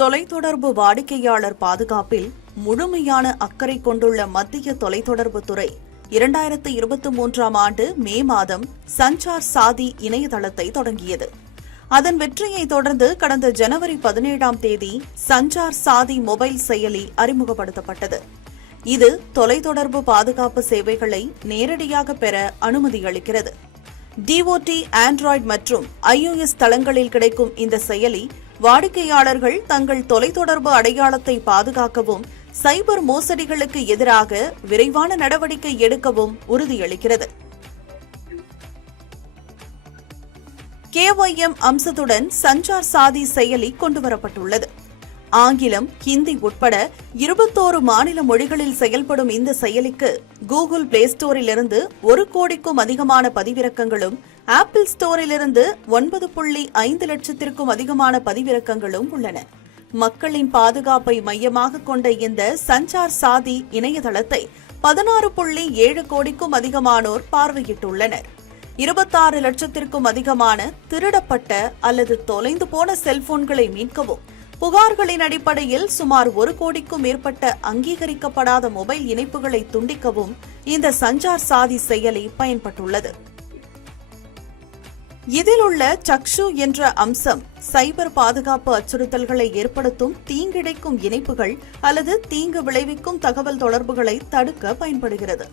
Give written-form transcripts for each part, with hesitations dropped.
தொலைத்தொடர்பு வாடிக்கையாளர் பாதுகாப்பில் முழுமையான அக்கறை கொண்டுள்ள மத்திய தொலைத்தொடர்பு துறை 2023ஆம் ஆண்டு மே மாதம் சஞ்சார் சாதி இணையதளத்தை தொடங்கியது. அதன் வெற்றியை தொடர்ந்து கடந்த ஜனவரி 17ஆம் தேதி சஞ்சார் சாதி மொபைல் செயலி அறிமுகப்படுத்தப்பட்டது. இது தொலைத்தொடர்பு பாதுகாப்பு சேவைகளை நேரடியாக பெற அனுமதி அளிக்கிறது. DOT, ஆண்ட்ராய்டு மற்றும் iOS தளங்களில் கிடைக்கும் இந்த செயலி வாடிக்கையாளர்கள் தங்கள் தொலைத்தொடர்பு அடையாளத்தை பாதுகாக்கவும் சைபர் மோசடிகளுக்கு எதிராக விரைவான நடவடிக்கை எடுக்கவும் உறுதியளிக்கிறது. KYM அம்சத்துடன் சஞ்சார் சாதி செயலி கொண்டுவரப்பட்டுள்ளது. ஆங்கிலம், ஹிந்தி உட்பட 21 மாநில மொழிகளில் செயல்படும் இந்த செயலிக்கு கூகுள் பிளே ஸ்டோரிலிருந்து 1 கோடிக்கும் அதிகமான பதிவிறக்கங்களும், ஆப்பிள் ஸ்டோரிலிருந்து 9.5 லட்சத்திற்கும் அதிகமான பதிவிறக்கங்களும் உள்ளன. மக்களின் பாதுகாப்பை மையமாக கொண்ட இந்த சஞ்சார் சாதி இணையதளத்தை 16.7 கோடிக்கும் அதிகமானோர் பார்வையிட்டுள்ளனர். 26 லட்சத்திற்கும் அதிகமான திருடப்பட்ட அல்லது தொலைந்து போன செல்போன்களை மீட்கவும், புகார்களின் அடிப்படையில் சுமார் 1 கோடிக்கும் மேற்பட்ட அங்கீகரிக்கப்படாத மொபைல் இணைப்புகளை துண்டிக்கவும் இந்த சஞ்சார் சாதி செயலி பயன்பட்டுள்ளது. இதில் உள்ள சக்ஷு என்ற அம்சம் சைபர் பாதுகாப்பு அச்சுறுத்தல்களை ஏற்படுத்தும் தீங்கிழைக்கும் இணைப்புகள் அல்லது தீங்கு விளைவிக்கும் தகவல் தொடர்புகளை தடுக்க பயன்படுகிறது.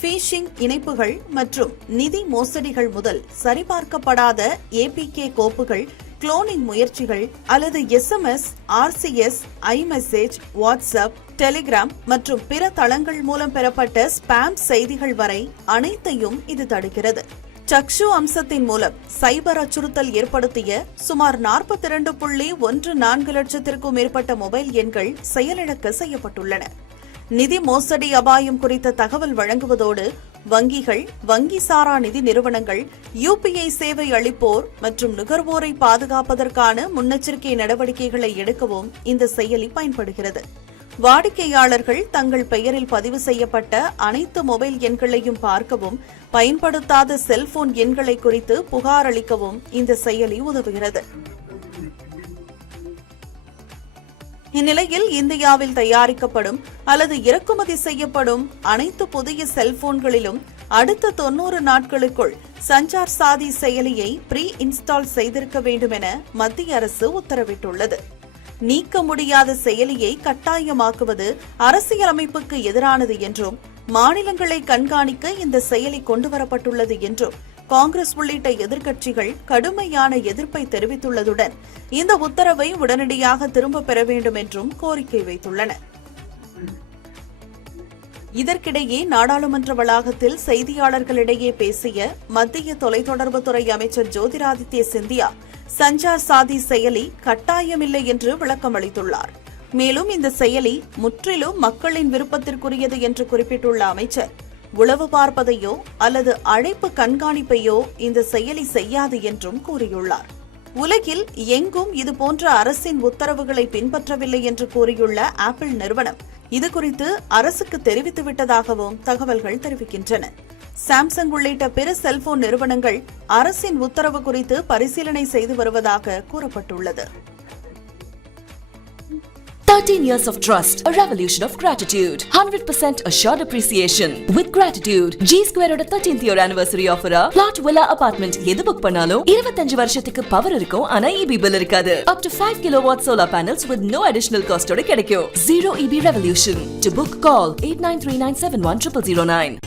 ஃபீஷிங் இணைப்புகள் மற்றும் நிதி மோசடிகள் முதல் சரிபார்க்கப்படாத APK கோப்புகள், குளோனிங் முயற்சிகள் அல்லது SMS, RCS, iMessage, WhatsApp, Telegram மற்றும் பிற தளங்கள் மூலம் பெறப்பட்ட ஸ்பாம் செய்திகள் வரை அனைத்தையும் இது தடுக்கிறது. சக்ஷு அம்சத்தின் மூலம் சைபர் அச்சுறுத்தல் ஏற்படுத்திய சுமார் 42.14 லட்சத்திற்கும் மேற்பட்ட மொபைல் எண்கள் செயலிழக்க செய்யப்பட்டுள்ளன. நிதி மோசடி அபாயம் குறித்த தகவல் வழங்குவதோடு வங்கிகள், வங்கி சாரா நிதி நிறுவனங்கள், UPI சேவை அளிப்போர் மற்றும் நுகர்வோரை பாதுகாப்பதற்கான முன்னெச்சரிக்கை நடவடிக்கைகளை எடுக்கவும் இந்த செயலி பயன்படுகிறது. வாடிக்கையாளர்கள் தங்கள் பெயரில் பதிவு செய்யப்பட்ட அனைத்து மொபைல் எண்களையும் பார்க்கவும், பயன்படுத்தாத செல்போன் எண்களை குறித்து புகார் அளிக்கவும் இந்த செயலி உதவுகிறது. இந்நிலையில் இந்தியாவில் தயாரிக்கப்படும் அல்லது இறக்குமதி செய்யப்படும் அனைத்து புதிய செல்போன்களிலும் அடுத்த 90 நாட்களுக்குள் சஞ்சார் சாதி செயலியை ப்ரீ இன்ஸ்டால் செய்திருக்க வேண்டும் என மத்திய அரசு உத்தரவிட்டுள்ளது. நீக்க முடியாத செயலியை கட்டாயமாக்குவது அரசியலமைப்புக்கு எதிரானது என்றும், மாநிலங்களை கண்காணிக்க இந்த செயலி கொண்டுவரப்பட்டுள்ளது என்றும் காங்கிரஸ் உள்ளிட்ட எதிர்க்கட்சிகள் கடுமையான எதிர்ப்பை தெரிவித்துள்ளதுடன் இந்த உத்தரவை உடனடியாக திரும்பப் பெற வேண்டும் என்றும் கோரிக்கை வைத்துள்ளன. இதற்கிடையே நாடாளுமன்ற வளாகத்தில் செய்தியாளர்களிடையே பேசிய மத்திய தொலைத்தொடர்புத்துறை அமைச்சர் ஜோதிராதித்ய சிந்தியா சஞ்சார் சாதி செயலி கட்டாயமில்லை என்று விளக்கம் அளித்துள்ளார். மேலும் இந்த செயலி முற்றிலும் மக்களின் விருப்பத்திற்குரியது என்று குறிப்பிட்டுள்ள அமைச்சர், உளவு பார்ப்பதையோ அல்லது அழைப்பு கண்காணிப்பையோ இந்த செயலி செய்யாது என்றும் கூறியுள்ளார். உலகில் எங்கும் இதுபோன்ற அரசின் உத்தரவுகளை பின்பற்றவில்லை என்று கூறியுள்ள ஆப்பிள் நிறுவனம் இதுகுறித்து அரசுக்கு தெரிவித்துவிட்டதாகவும் தகவல்கள் தெரிவிக்கின்றன. சாம்சங் உள்ளிட்ட பிற செல்போன் நிறுவனங்கள் அரசின் உத்தரவு குறித்து பரிசீலனை செய்து வருவதாக கூறப்பட்டுள்ளது. 13 years of trust, a revolution of gratitude, 100% assured appreciation. With gratitude, G-Square oda 13th year anniversary offer plot villa apartment எது புக் பண்ணாலும் 25 வருஷத்துக்கு பவர் இருக்கும், ஆனா EB bill இருக்காது. Up to 5 kilowatt solar panels with no additional cost ஓட கிடைக்கும். Zero EB revolution. To book, call 8939710009.